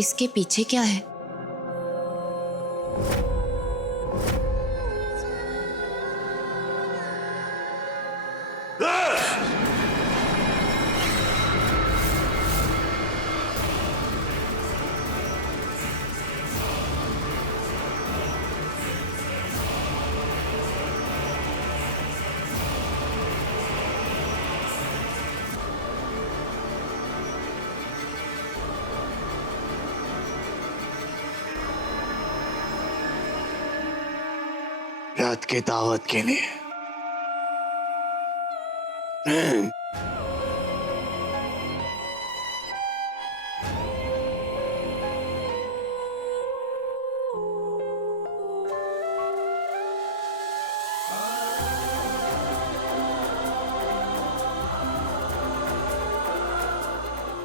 इसके पीछे क्या है? रात की दावत के लिए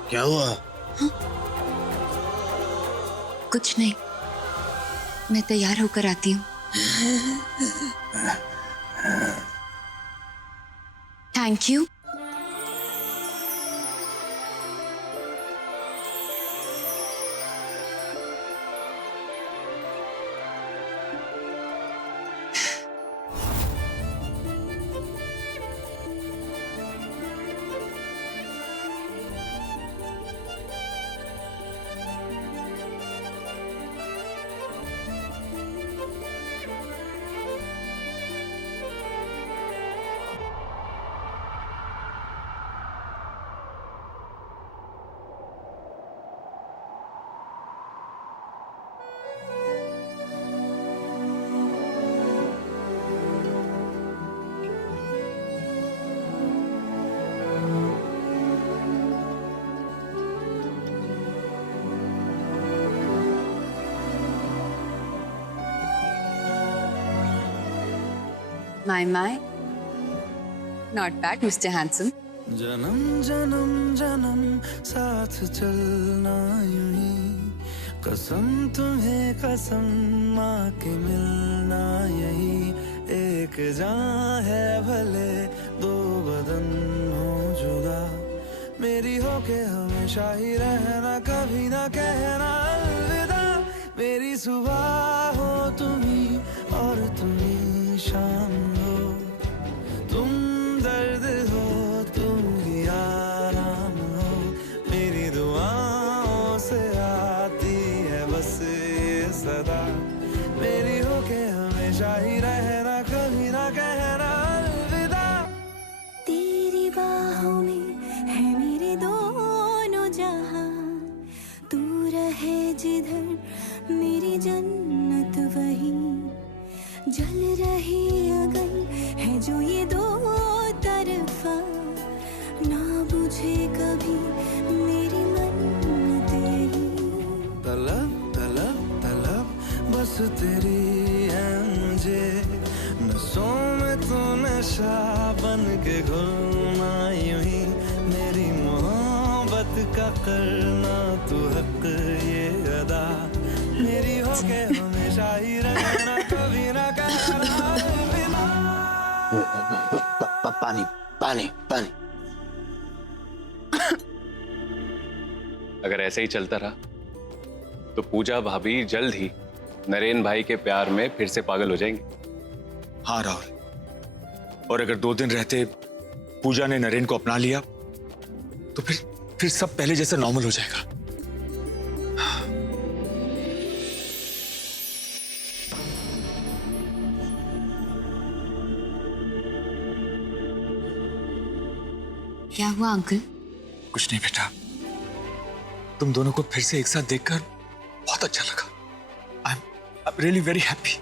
क्या हुआ? कुछ नहीं, मैं तैयार होकर आती हूँ। Thank you. My, not bad, Mr. Handsome. जन्म जन्म जन्म साथ चलना यूं ही, कसम तुम्हें कसम माँ के मिलना यही, एक जान है भले दो बदन हो जुदा, मेरी हो के हमेशा ही रहना, कभी ना कहना अलविदा, मेरी सुबह हो तुम्ही और तुम्ही शाम हो, तुम दर्द हो तुम ही आराम हो, मेरी दुआओं से आती है बस ये सदा, मेरी हो के हमेशा ही रहना, कभी ना कहना अलविदा। तेरी बाहों में है मेरे दोनों जहां, तू रहे जिधर मेरी जन्नत वही, जल रही अगर है जो ये दो तरफा, ना बुझे कभी मेरी मन्नत यही। तलब तलब तलब बस तेरी है मुझे, नसों में तो नशा बन के घुलना यूं ही, मेरी मोहब्बत का करना तू हक ये अदा, मेरी हो के हमेशा ही रहना, कभी ना कहना अलविदा। पानी पानी पानी। अगर ऐसे ही चलता रहा तो पूजा भाभी जल्द ही नरेन भाई के प्यार में फिर से पागल हो जाएंगे। हाँ राहुल, और अगर 2 दिन रहते पूजा ने नरेन को अपना लिया तो फिर सब पहले जैसा नॉर्मल हो जाएगा। क्या हुआ अंकल? कुछ नहीं बेटा, तुम दोनों को फिर से एक साथ देखकर बहुत अच्छा लगा। I'm really very happy।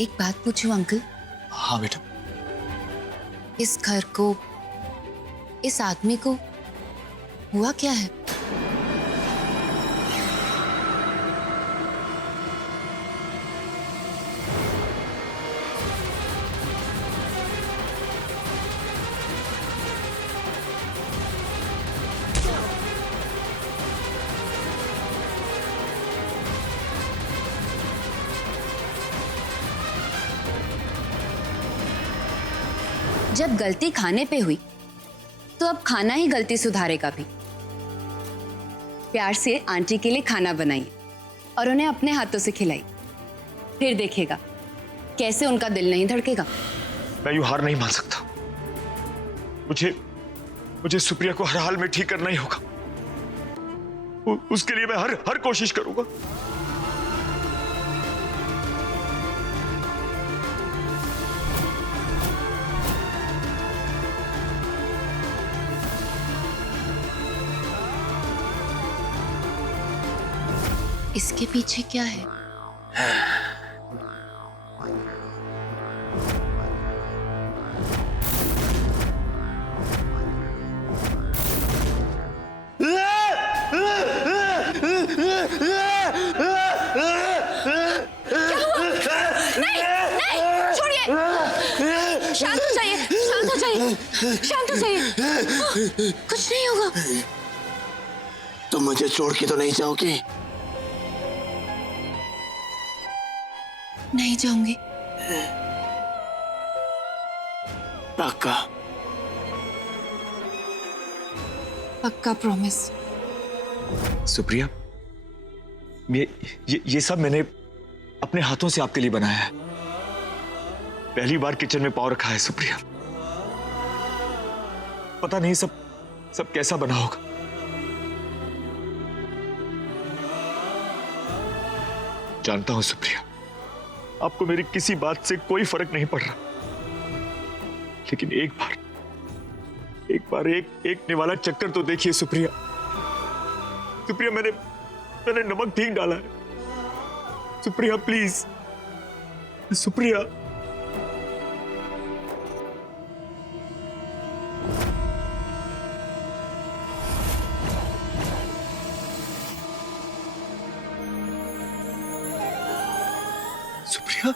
एक बात पूछूं अंकल? हाँ बेटा। इस घर को, इस आदमी को हुआ क्या है? जब गलती खाने पे हुई तो अब खाना ही गलती सुधारेगा भी। प्यार से आंटी के लिए खाना बनाई और उन्हें अपने हाथों से खिलाई। फिर देखेगा कैसे उनका दिल नहीं धड़केगा। मैं यूं हार नहीं मान सकता। मुझे सुप्रिया को हर हाल में ठीक करना ही होगा। उसके लिए मैं हर कोशिश करूंगा। इसके पीछे क्या है? शांत हो जाइए, शांत हो जाइए, शांत हो जाइए। कुछ नहीं होगा। तुम मुझे छोड़ के तो नहीं जाओगी? नहीं जाऊंगी। पक्का? पक्का प्रॉमिस। सुप्रिया, ये सब मैंने अपने हाथों से आपके लिए बनाया है। पहली बार किचन में पाँव रखा है सुप्रिया। पता नहीं सब कैसा बना होगा। जानता हूं सुप्रिया, आपको मेरी किसी बात से कोई फर्क नहीं पड़ रहा, लेकिन एक बार एक निवाला चक्कर तो देखिए सुप्रिया। सुप्रिया, मैंने नमक ठीक डाला है। सुप्रिया प्लीज, सुप्रिया। सुप्रिया,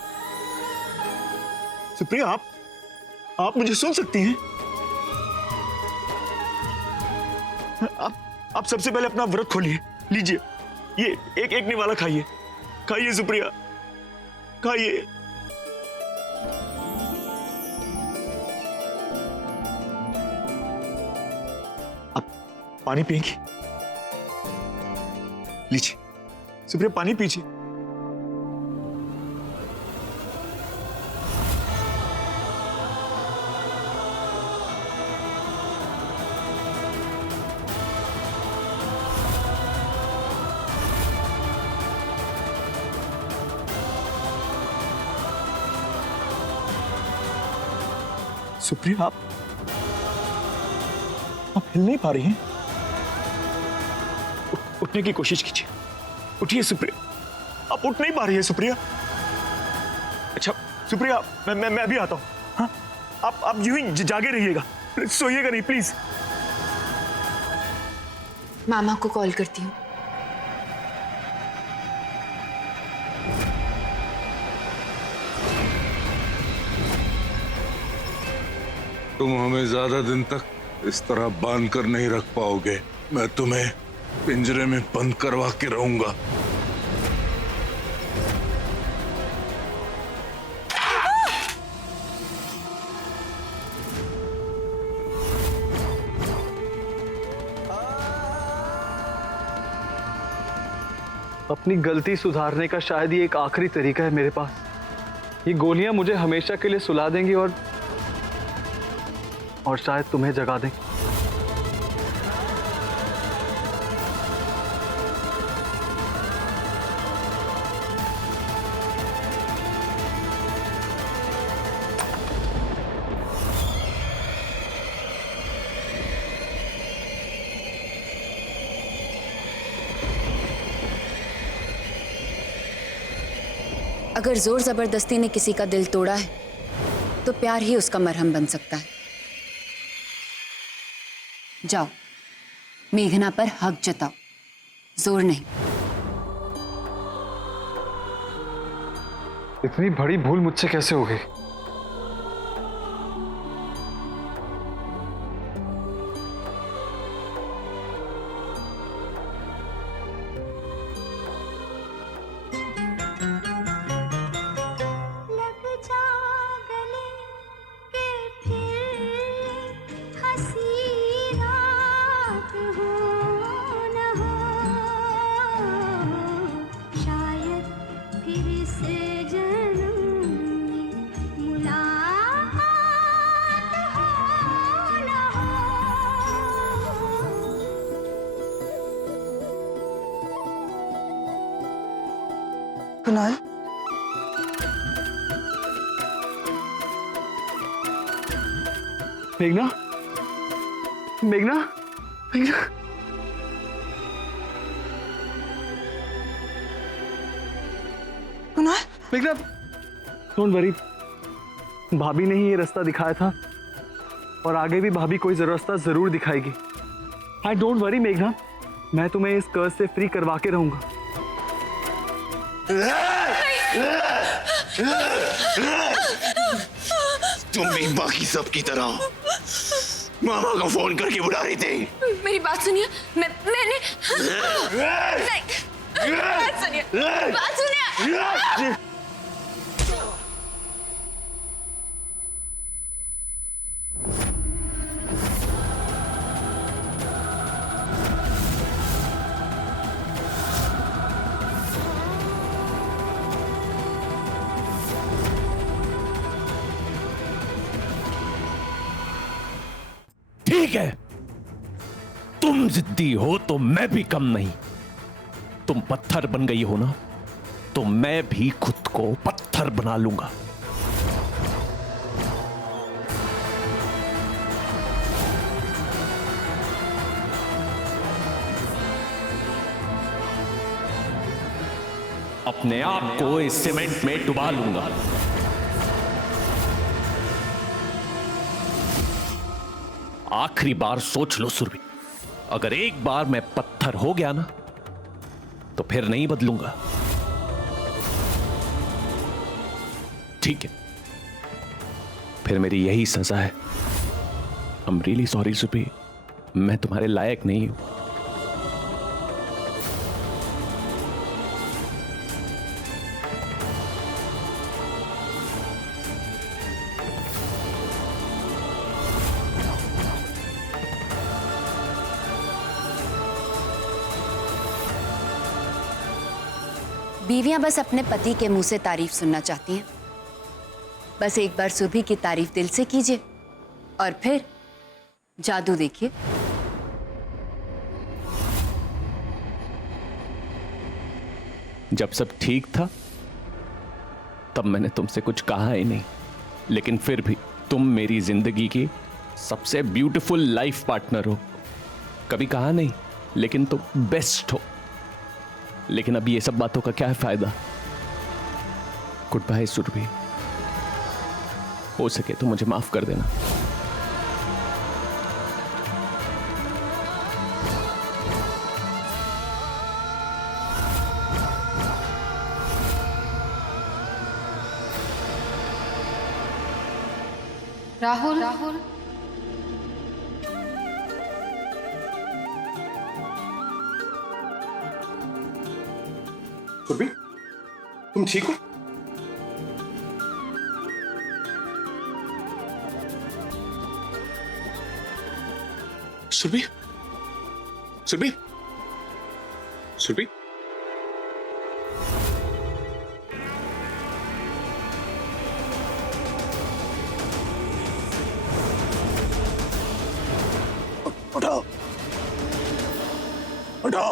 सुप्रिया, आप मुझे सुन सकती हैं? आप सबसे पहले अपना व्रत खोलिए, लीजिए ये एक निवाला खाइए, खाइए सुप्रिया, खाइए। आप पानी पिएंगी? लीजिए सुप्रिया, पानी पीजिए। सुप्रिया, आप हिल नहीं पा रही हैं। उठने की कोशिश कीजिए, उठिए सुप्रिया। आप उठ नहीं पा रही है सुप्रिया। अच्छा सुप्रिया, मैं अभी आता हूं। हाँ, आप यूं ही जागे रहिएगा, सोइएगा नहीं प्लीज। मामा को कॉल करती हूँ। तुम हमें ज्यादा दिन तक इस तरह बांध कर नहीं रख पाओगे। मैं तुम्हें पिंजरे में बंद करवा के रहूंगा। अपनी गलती सुधारने का शायद ये एक आखिरी तरीका है मेरे पास। ये गोलियां मुझे हमेशा के लिए सुला देंगी और शायद तुम्हें जगा दें। अगर जोर जबरदस्ती ने किसी का दिल तोड़ा है तो प्यार ही उसका मरहम बन सकता है। जाओ, मेघना पर हक जताओ, जोर नहीं। इतनी बड़ी भूल मुझसे कैसे हो गई? कुणाल, मेघना, मेघना, मेघना। कुणाल, मेघना, डोंट वरी, भाभी ने ही ये रास्ता दिखाया था और आगे भी भाभी कोई रास्ता जरूर दिखाएगी। आई डोंट वरी मेघना, मैं तुम्हें इस कर्ज से फ्री करवा के रहूंगा। तुम भी बाकी सब की तरह मामा को फोन करके बुला रही थी। मेरी बात सुनिए, मैंने बात सुनिए, बात सुनिए। ठीक है, तुम जिद्दी हो तो मैं भी कम नहीं। तुम पत्थर बन गई हो ना, तो मैं भी खुद को पत्थर बना लूंगा। अपने आप को इस सीमेंट में डुबा लूंगा। आखिरी बार सोच लो सुरभि, अगर एक बार मैं पत्थर हो गया ना, तो फिर नहीं बदलूंगा। ठीक है, फिर मेरी यही सजा है। I am really sorry Surabhi, मैं तुम्हारे लायक नहीं हूं। बीवियां बस अपने पति के मुंह से तारीफ सुनना चाहती हैं। बस एक बार सुरभि की तारीफ दिल से कीजिए और फिर जादू देखिए। जब सब ठीक था तब मैंने तुमसे कुछ कहा ही नहीं, लेकिन फिर भी तुम मेरी जिंदगी की सबसे ब्यूटीफुल लाइफ पार्टनर हो। कभी कहा नहीं, लेकिन तुम बेस्ट हो। लेकिन अब ये सब बातों का क्या है फायदा। गुड बाय सुरभि, हो सके तो मुझे माफ कर देना। राहुल, सुरभि, तुम ठीक हो? सुरभि, सुरभि, सुरभि, उठो, उठो।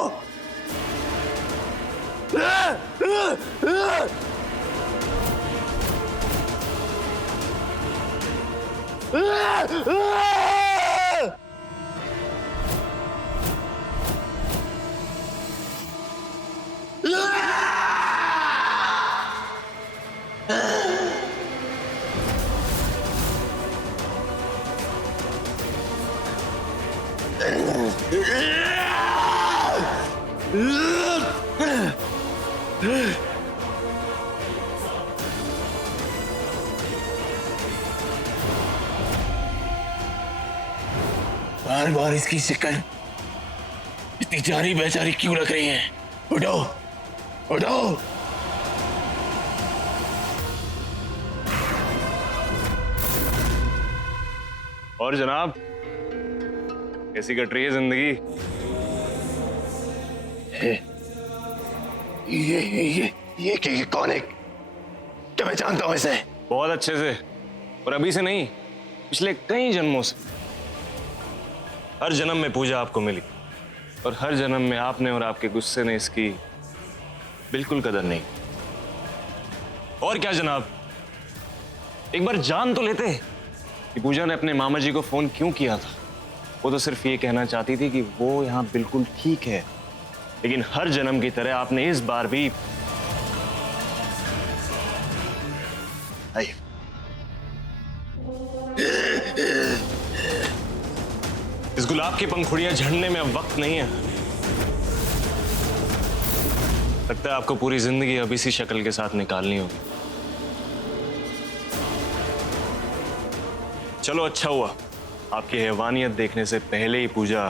बार बार इसकी शिकन इतनी जारी बेचारी क्यों लग रही है? उठो, उठो। और जनाब, कैसी कट रही है जिंदगी? ये कौन है? क्या मैं जानता हूं इसे? बहुत अच्छे से, और अभी से नहीं, पिछले कई जन्मों से। हर जन्म में पूजा आपको मिली, और हर जन्म में आपने और आपके गुस्से ने इसकी बिल्कुल कदर नहीं। और क्या जनाब, एक बार जान तो लेते कि पूजा ने अपने मामा जी को फोन क्यों किया था। वो तो सिर्फ ये कहना चाहती थी कि वो यहाँ बिल्कुल ठीक है, लेकिन हर जन्म की तरह आपने इस बार भी आइए। इस गुलाब की पंखुड़ियां झड़ने में अब वक्त नहीं है। लगता है आपको पूरी जिंदगी अब इसी शक्ल के साथ निकालनी होगी। चलो अच्छा हुआ, आपकी हैवानियत देखने से पहले ही पूजा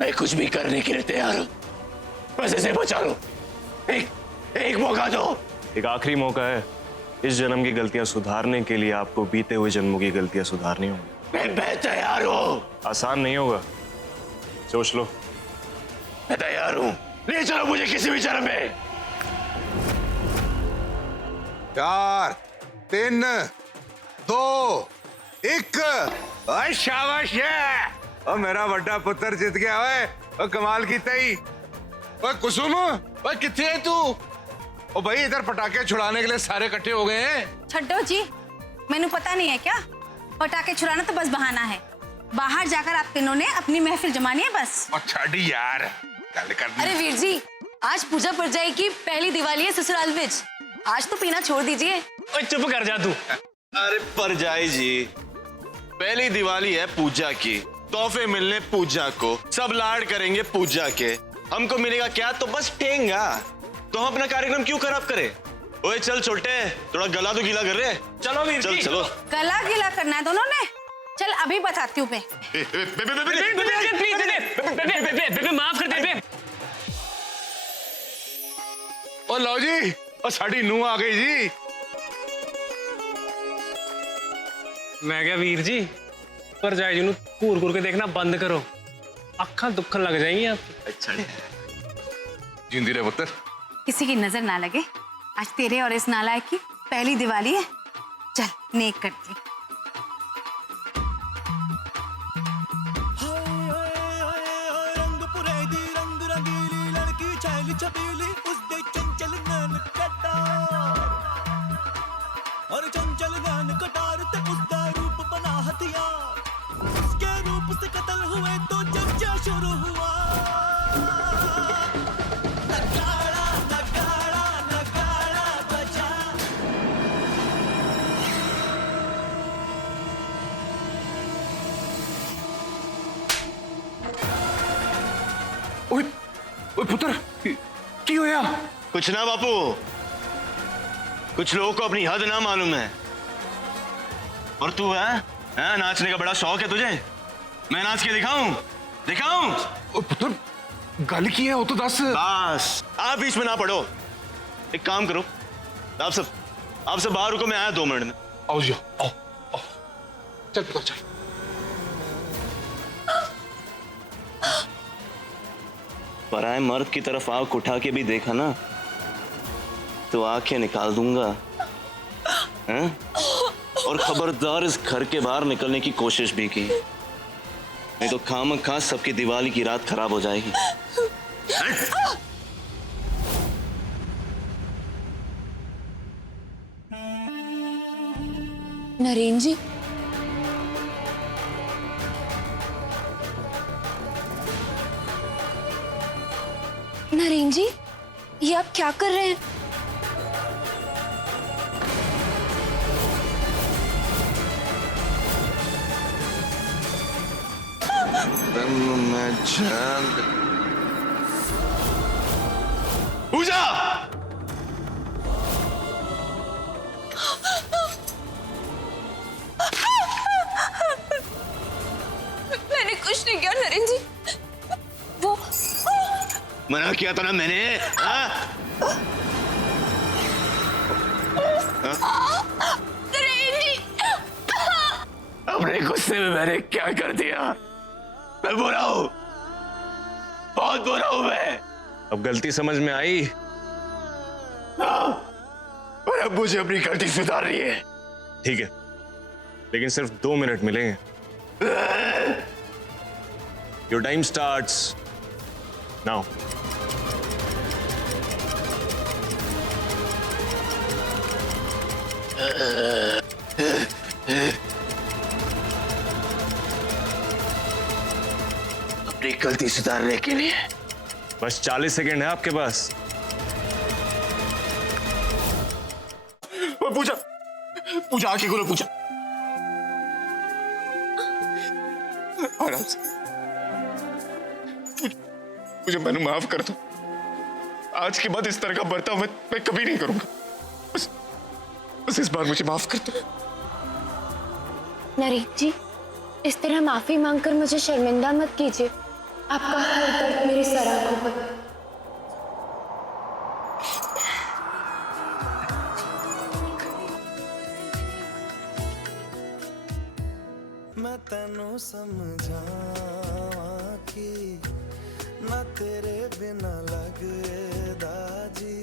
मैं कुछ भी करने के लिए तैयार हूं, बस इसे बचा लो। एक मौका दो। एक आखिरी मौका है। इस जन्म की गलतियां सुधारने के लिए आपको बीते हुए जन्मों की गलतियां सुधारनी होंगी। मैं तैयार हूं। आसान नहीं होगा, सोच लो। मैं तैयार हूं, ले चलो मुझे किसी भी जन्म में। 4 3 2 1। ओए शाबाश है। ओ मेरा बड़ा पुत्र जीत गया। ओए कमाल की तई। ओए कुसुम, ओए किथे है तू? ओ भाई इधर पटाखे छुड़ाने के लिए सारे इकट्ठे हो गए हैं। छड्डो जी, मैनू पता नहीं है क्या? पटाखे छुड़ाना तो बस बहाना है। बाहर जाकर आप तीनों ने अपनी महफिल जमानी है बस। और छाड़ी यार, गल करनी। अरे वीर जी, आज पूजा परजाई की पहली दिवाली है ससुराल विच। आज तो पीना छोड़ दीजिए। ओए चुप कर जा तू। अरे परजाई जी, पहली दिवाली है पूजा की, तोहफे मिलने पूजा को, सब लाड करेंगे पूजा के, हमको मिलेगा क्या? तो बस ठेंगा। तो हम अपना कार्यक्रम क्यों खराब करें? ओए चल छोटे, थोड़ा गला तो गीला कर रहे। चलो वीर चल जी। चलो। गला गिला करना है दोनों ने? चल अभी बताती हूँ मैं। माफ कर दे। ओ लो जी, ओ साड़ी नूह आ गई जी। मैं क्या वीर जी, पर जाए जी घूर घूर के देखना बंद करो, अखा दुखन लग जाएंगी आपकी। अच्छा जिंदी रहे पुत्र। किसी की नजर ना लगे। आज तेरे और इस नालायक की पहली दिवाली है। चल नेक कर दी। रंग पुरेदी रंग रंगीली लड़की छैली छबीली उसके चंचल नैन कटार और चंचल नैन कटार ते उसका रूप बना हथियार। उसके रूप से कत्ल हुए तो चर्चा शुरू हुआ। नगाड़ा नगाड़ा नगाड़ा बजा। ओए ओए पुत्र, की होया? कुछ ना बापू, कुछ लोगों को अपनी हद ना मालूम है। और तू है नाचने का बड़ा शौक है तुझे? मैं नाच के दिखाऊं? दिखाऊं? ओ पुत्र, गल की है वो तो दस। बस आप बीच में ना पड़ो। एक काम करो, आप सब बाहर रुको, मैं आया 2 मिनट में। आओ जी आओ, आओ। चल पुत्र चल। पराए मर्द की तरफ आंख उठा के भी देखा ना तो आंखें निकाल दूंगा। हैं? और खबरदार इस घर के बाहर निकलने की कोशिश भी की, नहीं तो खामखा सबकी दिवाली की रात खराब हो जाएगी। नरेन जी, नरेन जी, ये आप क्या कर रहे हैं? मैं जान पूजा, मैंने कुछ नहीं किया नरेन जी। वो मना किया था ना मैंने। नरेन जी, अपने गुस्से में मैंने क्या कर दिया? मैं बुरा हूं, बहुत बुरा हूं मैं। अब गलती समझ में आई? और अब मुझे अपनी गलती सुधारनी है। ठीक है, लेकिन सिर्फ 2 मिनट मिलेंगे। योर टाइम स्टार्ट्स नाउ अपनी गलती सुधारने के लिए बस 40 सेकेंड है आपके पास। पूजा, पूजा आके खोलो पूजा। आराम से। मुझे मैंने माफ कर दो। आज के बाद इस तरह का बर्ताव मैं कभी नहीं करूंगा। बस इस बार मुझे माफ कर दो। नरेश जी, इस तरह माफी मांगकर मुझे शर्मिंदा मत कीजिए। आपका हर दर्द मेरी सर आंखों पर। मैं तेनू समझावा कि ना तेरे बिना लगदा जी,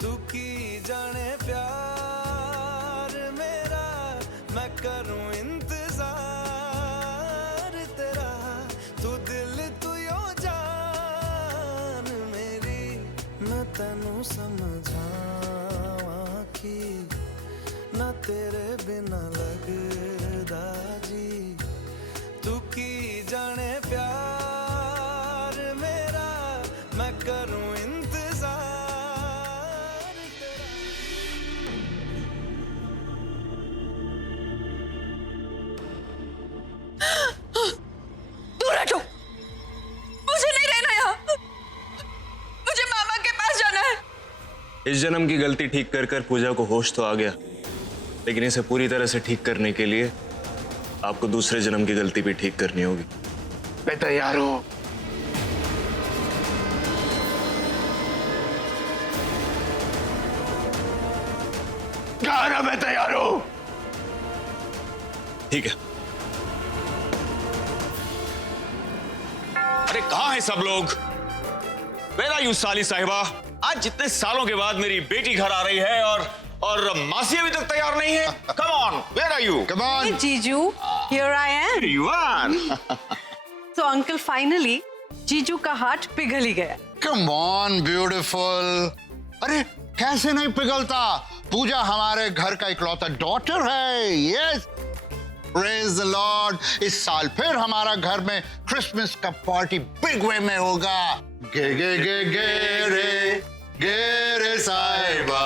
तू की जाने प्यार मेरा, मैं करूं इंतजार तेरा, तू दिल तू यो जान मेरी। मैं तेनू समझावा कि ना तेरे बिना लगदा जी, तू की जाने प्यार मेरा, मैं करूं इंतजार तेरा। दूर हटो, मुझे नहीं रहना यहाँ। मुझे मामा के पास जाना है। इस जन्म की गलती ठीक कर कर पूजा को होश तो आ गया, लेकिन इसे पूरी तरह से ठीक करने के लिए आपको दूसरे जन्म की गलती भी ठीक करनी होगी। मैं तैयार हूं। गाना मैं तैयार हूं। ठीक है। अरे कहां है सब लोग? वेयर आर यू साली साहिबा? आज जितने सालों के बाद मेरी बेटी घर आ रही है और मासी अभी तक तैयार नहीं है। Come on, where are you? Come on जीजू, here I am. You are. तो अंकल फाइनली जीजू का हार्ट पिघल ही गया। Come on beautiful. अरे कैसे नहीं पिघलता? पूजा हमारे घर का इकलौता डॉटर है। Yes, praise the Lord. इस साल फिर हमारा घर में क्रिसमस का पार्टी बिग वे में होगा। गे गे गे गे रे गे रे साहिबा,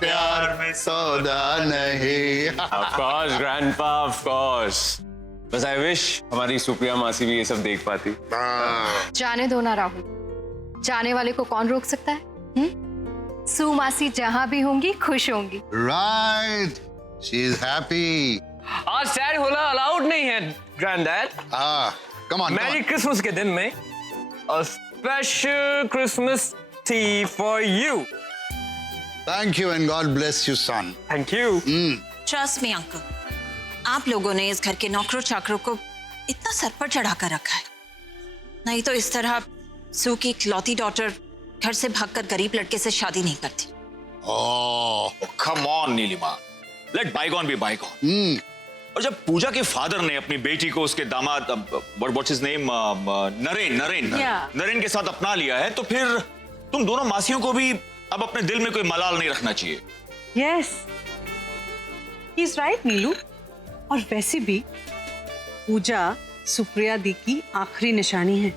प्यार में सौदा नहीं। Of course, grandpa, of course. बस I wish हमारी सुप्रिया मासी भी ये सब देख पाती। जाने दो ना राहुल, जाने वाले को कौन रोक सकता है? सू मासी जहां भी होंगी खुश होंगी। Right, she is happy. आज सैड होना अलाउड नहीं है granddad. Come on. Merry Christmas के दिन में a special Christmas tea for you. Thank you and God bless you, son. Thank you. Trust me uncle, आप लोगों ने इस घर के नौकरों चाकरों को इतना सर पर चढ़ाकर रखा है, नहीं तो इस तरह सू की इकलौती डॉटर घर से भागकर गरीब लड़के से शादी नहीं करती। Oh come on Neelima, let bygone be bygone. और जब पूजा के फादर ने अपनी बेटी को उसके दामाद व्हाट्स हिज नेम नरेन के साथ अपना लिया है, तो फिर तुम दोनों मासियों को भी अब अपने दिल में कोई मलाल नहीं रखना चाहिए। यस, ही इज राइट नीलू। और वैसे भी पूजा सुप्रिया दी की आखिरी निशानी है।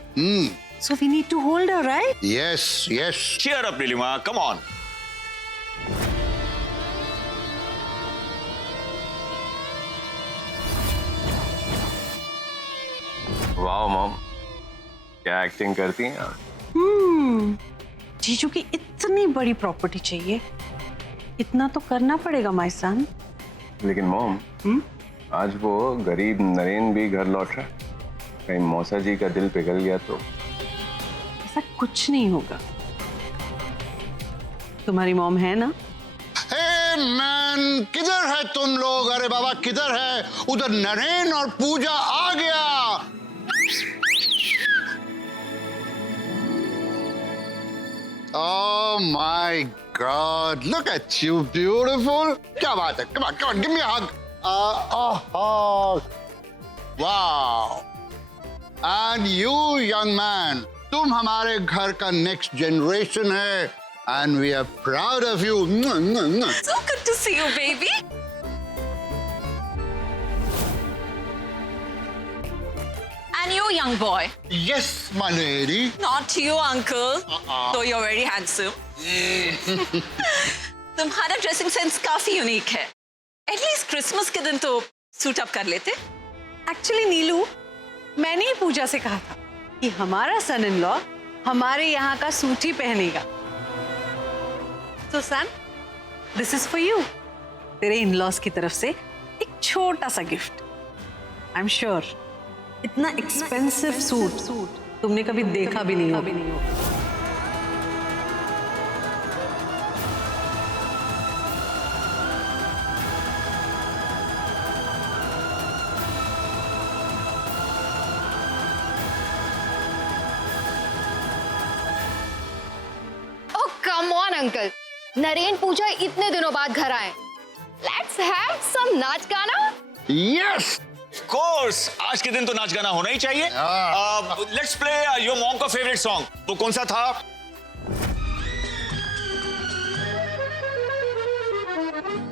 So we need to hold her, right? Yes yes. Cheer up Neelima, come on. Wow mom, क्या एक्टिंग करती हैं आप। जीजू की इतनी बड़ी प्रॉपर्टी चाहिए, इतना तो करना पड़ेगा माय सन। लेकिन मॉम, आज वो गरीब नरेन भी घर लौट रहा है। कहीं मौसा जी का दिल पिघल गया तो? ऐसा कुछ नहीं होगा। तुम्हारी मॉम है ना? हे मैन, किधर है तुम लोग? अरे बाबा किधर है? उधर नरेन और पूजा आ गया। Oh my God! Look at you, beautiful. क्या बात है? Come on, come on, give me a hug. Wow. And you, young man, तुम हमारे घर का नेक्स्ट जनरेशन है and we are proud of you. So good to see you, baby. And you, young boy. Yes, my lady. Not you, uncle. Though you're very handsome. तुम्हारा dressing sense काफी unique है। At least Christmas के दिन तो suit up कर लेते। Actually नीलू, मैंने ही पूजा से कहा था कि हमारा सन इन लॉ हमारे यहाँ का सूट ही पहनेगा। तो सन, दिस इज फॉर यू। तेरे इन लॉज की तरफ से एक छोटा सा गिफ्ट। आई एम श्योर इतना एक्सपेंसिव सूट तुमने कभी देखा भी नहीं होगा। कम ऑन अंकल, नरेन पूजा इतने दिनों बाद घर आए। लेट्स हैव सम नाच गाना। यस कोर्स, आज के दिन तो नाच गाना होना ही चाहिए। लेट्स प्ले योर मॉम का फेवरेट सॉन्ग। वो कौन सा था?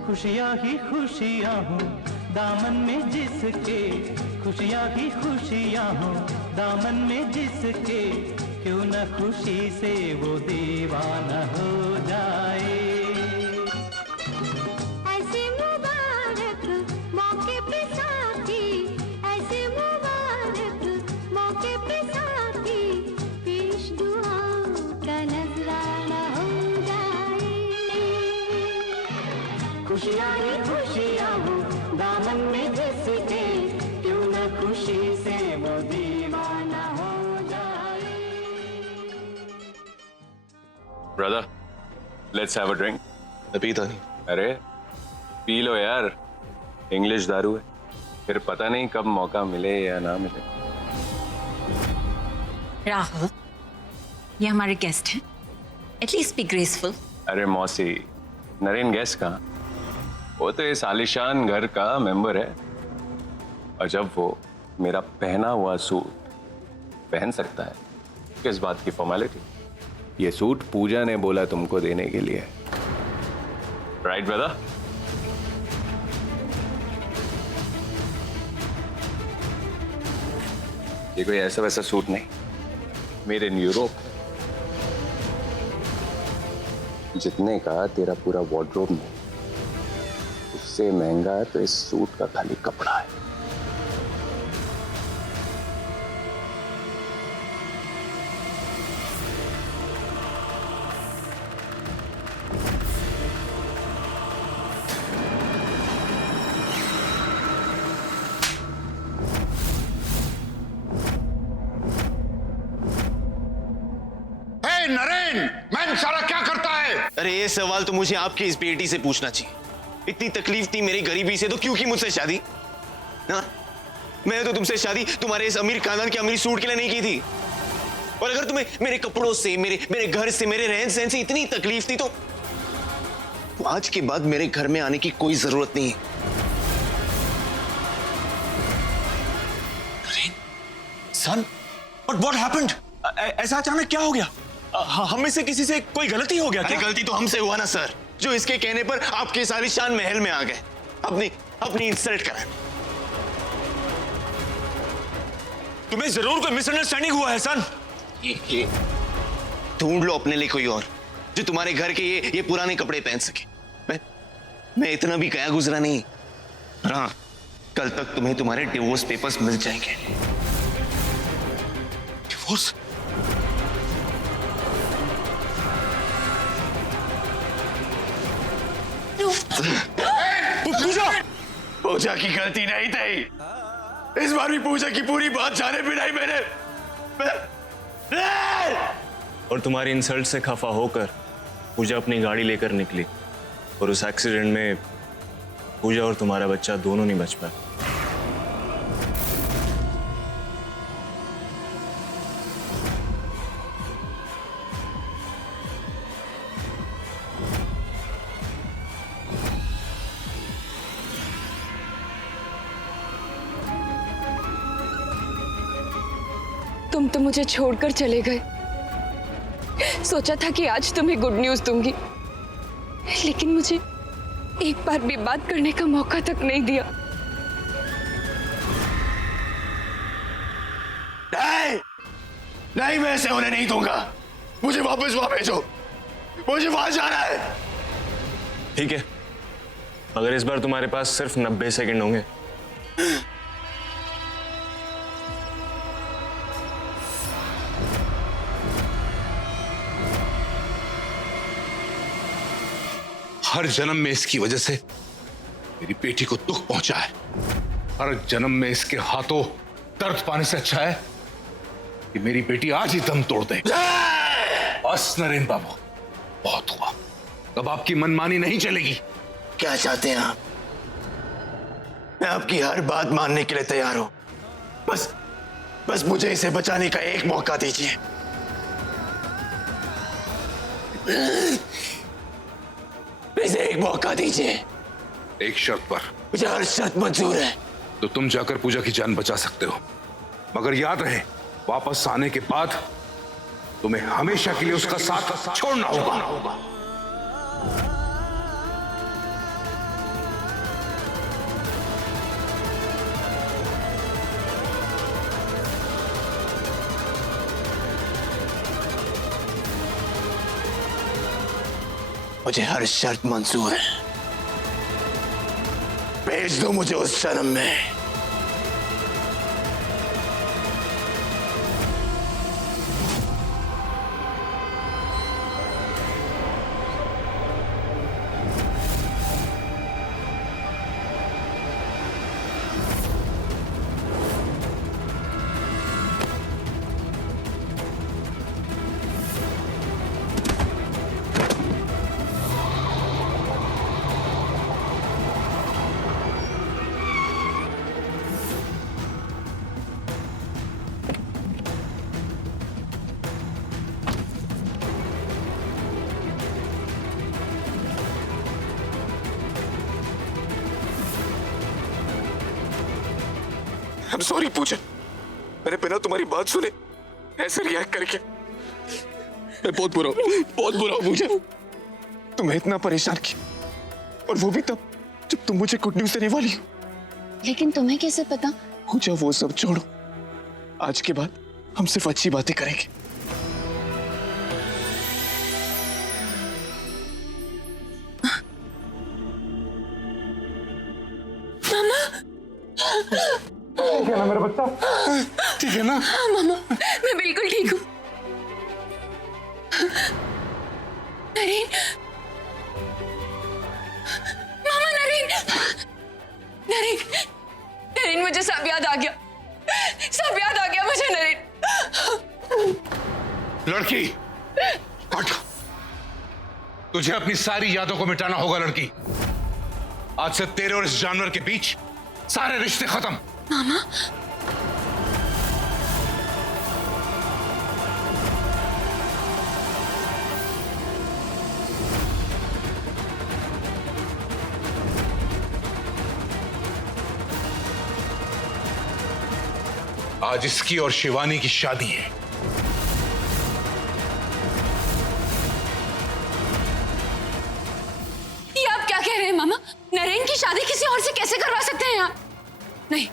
खुशियाँ ही खुशियाँ हो दामन में जिसके, खुशियाँ ही खुशियाँ हो दामन में जिसके, क्यों न खुशी से वो दीवाना हो जाए। ऐसे मुबारक मौके पे साथी, ऐसे मुबारक मौके पे साथी, पेश दुआओं का नजराना हो जाए। खुशियाँ ही खुशियाँ हो दामन में जिसके, क्यों न खुशी से वो दीवाना हो जाए। Brother, let's have a drink. अभी तो नहीं। अरे पी लो यार, इंग्लिश दारू है, फिर पता नहीं कब मौका मिले या ना मिले। राहुल, ये हमारे गेस्ट हैं। At least be graceful. अरे मौसी, नरेन गेस्ट कहाँ? वो तो इस आलिशान घर का मेंबर है, और जब वो मेरा पहना हुआ सूट पहन सकता है, किस बात की फॉर्मेलिटी? ये सूट पूजा ने बोला तुमको देने के लिए, राइट ब्रदर? ये कोई ऐसा वैसा सूट नहीं, मेड इन यूरोप। जितने का तेरा पूरा वार्डरोब में, उससे महंगा तो इस सूट का खाली कपड़ा है। नरेन, मैं सारा क्या करता है? अरे ये सवाल तो मुझे आपकी इस बेटी से पूछना चाहिए। इतनी तकलीफ थी मेरी गरीबी से तो क्यों की मुझसे शादी? ना, मैं तो तुमसे शादी तुम्हारे इस अमीर खानदान के अमीर सूट के लिए नहीं की थी। और अगर तुम्हें मेरे कपड़ों से, मेरे घर से, मेरे रहन सहन से इतनी तकलीफ थी तो आज के बाद मेरे घर में आने की कोई जरूरत नहीं है। सन, बट व्हाट हैपेंड? ऐसा अचानक क्या हो गया? हम में से किसी से कोई गलती हो गया क्या? गलती तो हमसे हुआ ना सर, जो इसके कहने पर आपके इस आलीशान महल में आ गए अपनी इंसल्ट कराने। तुम्हें जरूर कोई मिसअंडरस्टैंडिंग हुआ है सन। ये ढूंढ लो अपने लिए कोई और जो तुम्हारे घर के ये पुराने कपड़े पहन सके। मैं इतना भी गया गुजरा नहीं। हाँ, कल तक तुम्हें तुम्हारे डिवोर्स पेपर्स मिल जाएंगे। डिवोर्स? पूजा की गलती नहीं थी। इस बार भी पूजा की पूरी बात जाने बिना ही मैंने और तुम्हारी इंसल्ट से खफा होकर पूजा अपनी गाड़ी लेकर निकली, और उस एक्सीडेंट में पूजा और तुम्हारा बच्चा दोनों नहीं बच पाए। तुम तो मुझे छोड़कर चले गए। सोचा था कि आज तुम्हें गुड न्यूज दूंगी, लेकिन मुझे एक बार भी बात करने का मौका तक नहीं दिया। नहीं, नहीं, मैं ऐसे होने नहीं दूंगा। मुझे वापस वहां भेजो, मुझे वहां जाना है। ठीक है, मगर इस बार तुम्हारे पास सिर्फ 90 सेकंड होंगे। हर जन्म में इसकी वजह से मेरी बेटी को दुख पहुंचा है। हर जन्म में इसके हाथों दर्द पाने से अच्छा है कि मेरी बेटी आज ही दम तोड़ दे। बस नरेन बाबू, बहुत हुआ। अब आपकी मनमानी नहीं चलेगी। क्या चाहते हैं आप? मैं आपकी हर बात मानने के लिए तैयार हूं। बस मुझे इसे बचाने का एक मौका दीजिए। इसे एक मौका दीजिए। एक शर्त पर। मुझे हर शर्त मंजूर है। तो तुम जाकर पूजा की जान बचा सकते हो, मगर याद रहे वापस आने के बाद तुम्हें हमेशा के लिए उसका साथ छोड़ना होगा। मुझे हर शर्त मंजूर है। भेज दो मुझे उस जन्म में। I'm sorry पूजा, मैंने बिना तुम्हारी बात सुने ऐसे रिएक्ट करके मैं बहुत बुरा हूं पूजा। तुम्हें इतना परेशान किया, और वो भी तब जब तुम मुझे गुड न्यूज देने वाली हो। लेकिन तुम्हें कैसे पता? पूजा वो सब छोड़ो, आज के बाद हम सिर्फ अच्छी बातें करेंगे। ठीक है ना मेरा बच्चा? ठीक है ना? हाँ मामा, मैं बिल्कुल ठीक हूँ। नरेन, मामा नरेन, नरेन, नरेन मुझे सब याद आ गया, सब याद आ गया मुझे नरेन। लड़की हट, तुझे अपनी सारी यादों को मिटाना होगा लड़की। आज से तेरे और इस जानवर के बीच सारे रिश्ते खत्म। मामा, आज इसकी और शिवानी की शादी है। ये आप क्या कह रहे हैं मामा? नरेन की शादी किसी और से कैसे करवा सकते हैं आप? नहीं,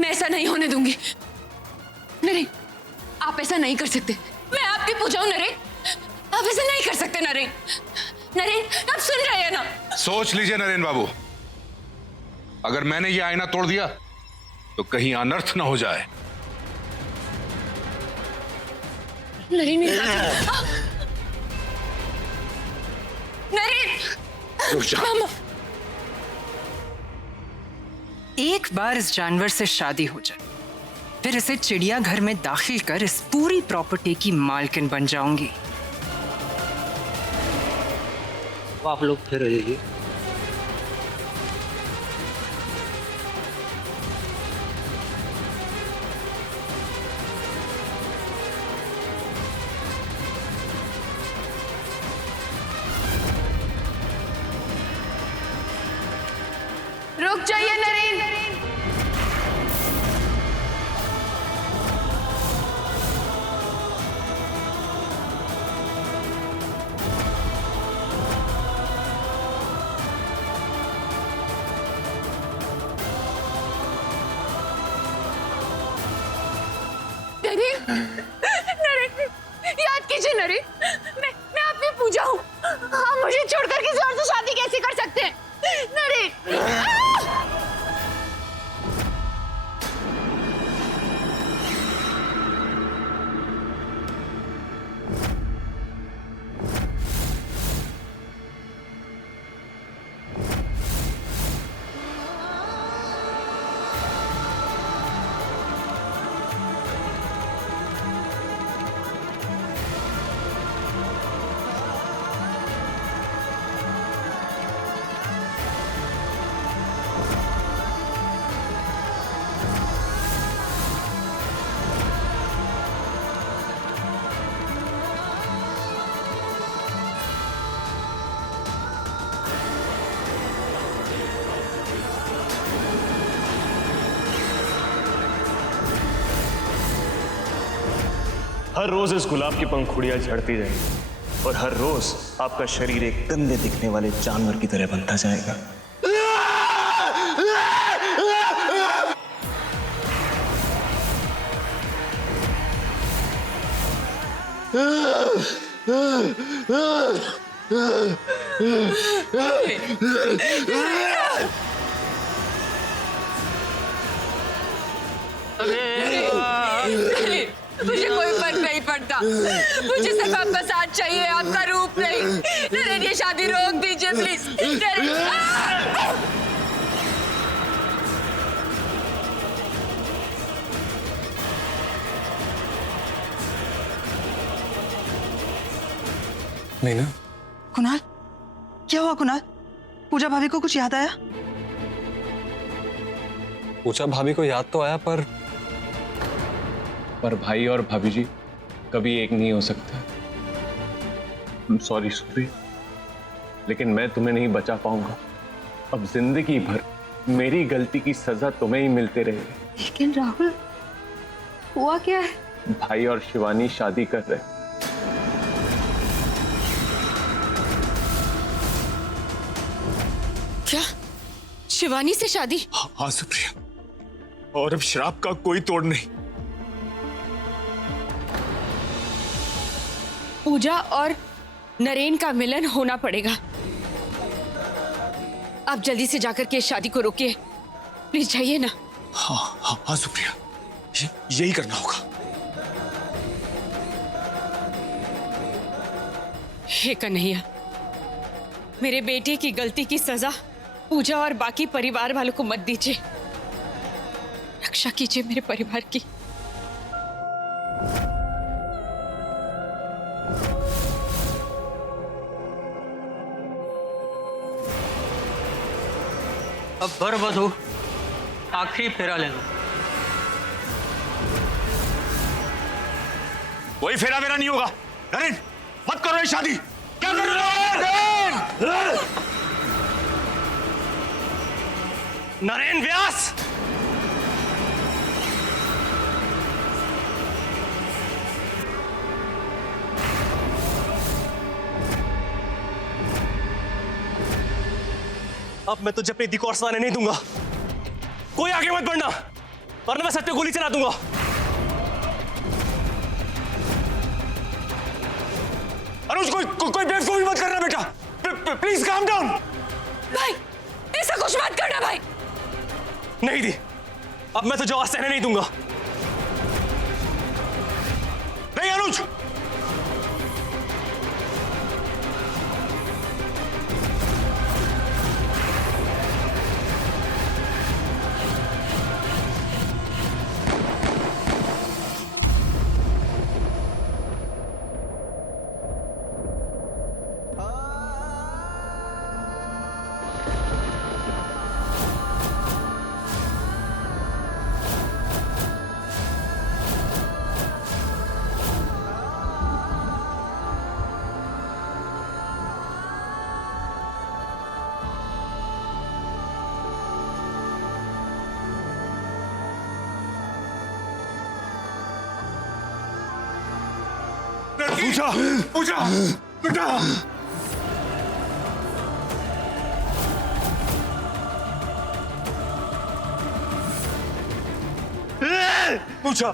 मैं ऐसा नहीं होने दूंगी। नरेन, आप ऐसा नहीं कर सकते। मैं आपकी पूजा हूं नरेन, आप ऐसा नहीं कर सकते नरेन। नरेन, आप सुन रहे हैं ना? सोच लीजिए नरेन बाबू, अगर मैंने ये आईना तोड़ दिया तो कहीं अनर्थ ना हो जाए। नरेन मेरी बात सुनो। नरेन, रुक जा। मामा, एक बार इस जानवर से शादी हो जाए, फिर इसे चिड़ियाघर में दाखिल कर इस पूरी प्रॉपर्टी की मालकिन बन जाऊंगी। आप लोग फिर रहिए। रुक जाइए नरेन। नरेन, नरेन, याद कीजिए नरेन, मैं आपकी पूजा हूँ। आप मुझे छोड़कर किसी और से शादी कैसे कर सकते हैं? नरेन! हर रोज इस गुलाब की पंखुड़ियां झड़ती जाएंगी और हर रोज आपका शरीर एक गंदे दिखने वाले जानवर की तरह बनता जाएगा। मुझे कोई फर्क नहीं पड़ता, मुझे सिर्फ आपका साथ चाहिए, आपका रूप नहीं। नरेन, ये शादी रोक दीजिए प्लीज। नहीं ना। कुणाल, क्या हुआ कुणाल? पूजा भाभी को कुछ याद आया? पूजा भाभी को याद तो आया, पर भाई और भाभी जी कभी एक नहीं हो सकता। सॉरी सुप्रिया, लेकिन मैं तुम्हें नहीं बचा पाऊंगा। अब जिंदगी भर मेरी गलती की सजा तुम्हें ही मिलते रहेगी। लेकिन राहुल, हुआ क्या है? भाई और शिवानी शादी कर रहे। क्या? शिवानी से शादी? हाँ सुप्रिया, और अब श्राप का कोई तोड़ नहीं। पूजा और नरेन का मिलन होना पड़ेगा। आप जल्दी से जाकर के इस शादी को रोकिए, प्लीज जाइए ना। हाँ सुप्रिया, यही करना होगा। हे कन्हैया, मेरे बेटे की गलती की सजा पूजा और बाकी परिवार वालों को मत दीजिए। रक्षा कीजिए मेरे परिवार की। अब वर वधू आखिरी फेरा लेना। कोई फेरा मेरा नहीं होगा। नरेन, मत करो ये शादी। क्या कर रहे हो? नरेन व्यास, अब मैं तुझे अपनी दी को आने नहीं दूंगा। कोई आगे मत बढ़ना, वरना मैं सत्य गोली चला दूंगा। अनुज, कोई बेवकूफी मत करना बेटा। Please calm down. भाई, ऐसा कुछ मत करना भाई। नहीं दी, अब मैं तुझे आवाज सहने नहीं दूंगा। नहीं अनुज, पूजा, पूजा, बेटा। पूजा,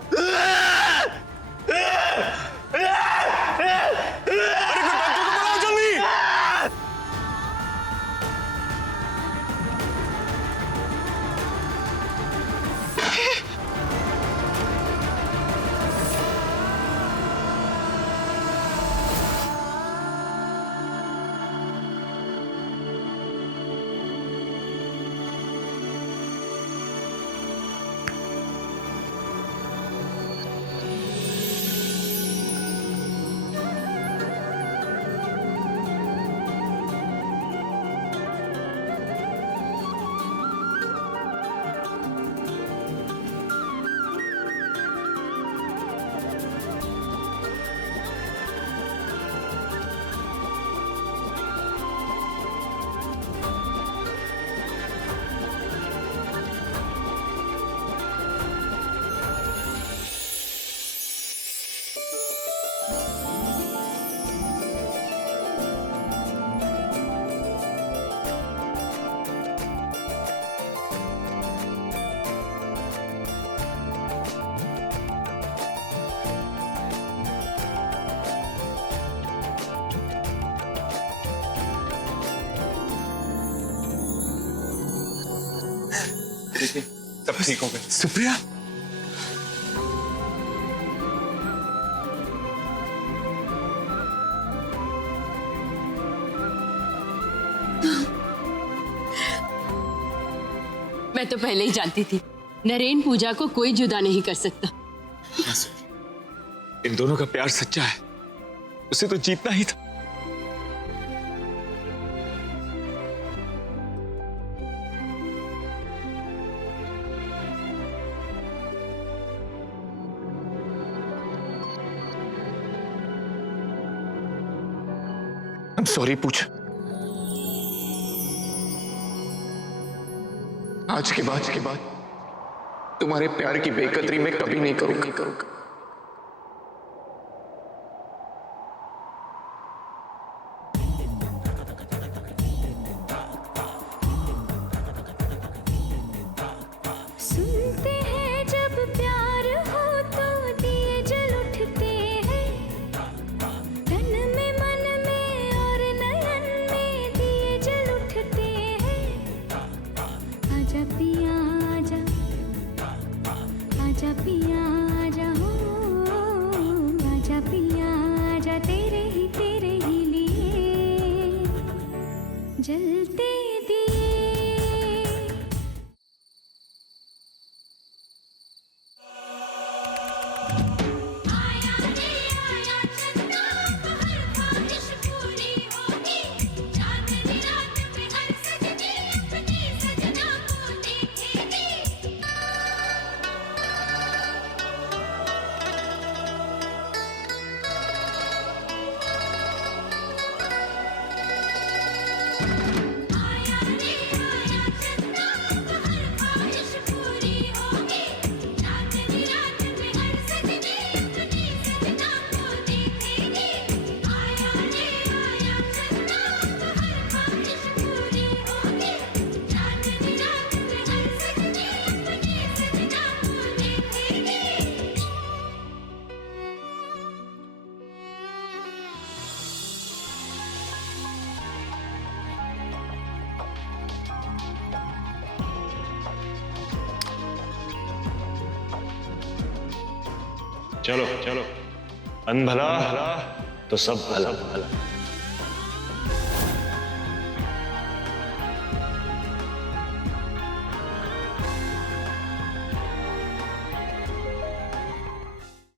देखिए सब ठीक हो गए। सुप्रिया, मैं तो पहले ही जानती थी नरेन पूजा को कोई जुदा नहीं कर सकता। इन दोनों का प्यार सच्चा है, उसे तो जीतना ही था। I'm sorry पूजा। आज के बाद तुम्हारे प्यार की बेकदरी मैं कभी नहीं करूंगा। सुनते हैं जब प्यार हो तो दिए जल उठते हैं, तन में मन में और नयन में दिए जल उठते हैं। आजा पिया आजा, आजा पिया आजा हो, आजा पिया आजा, तेरे ही लिए जलते दिए। चलो चलो, अन भला तो सब भला।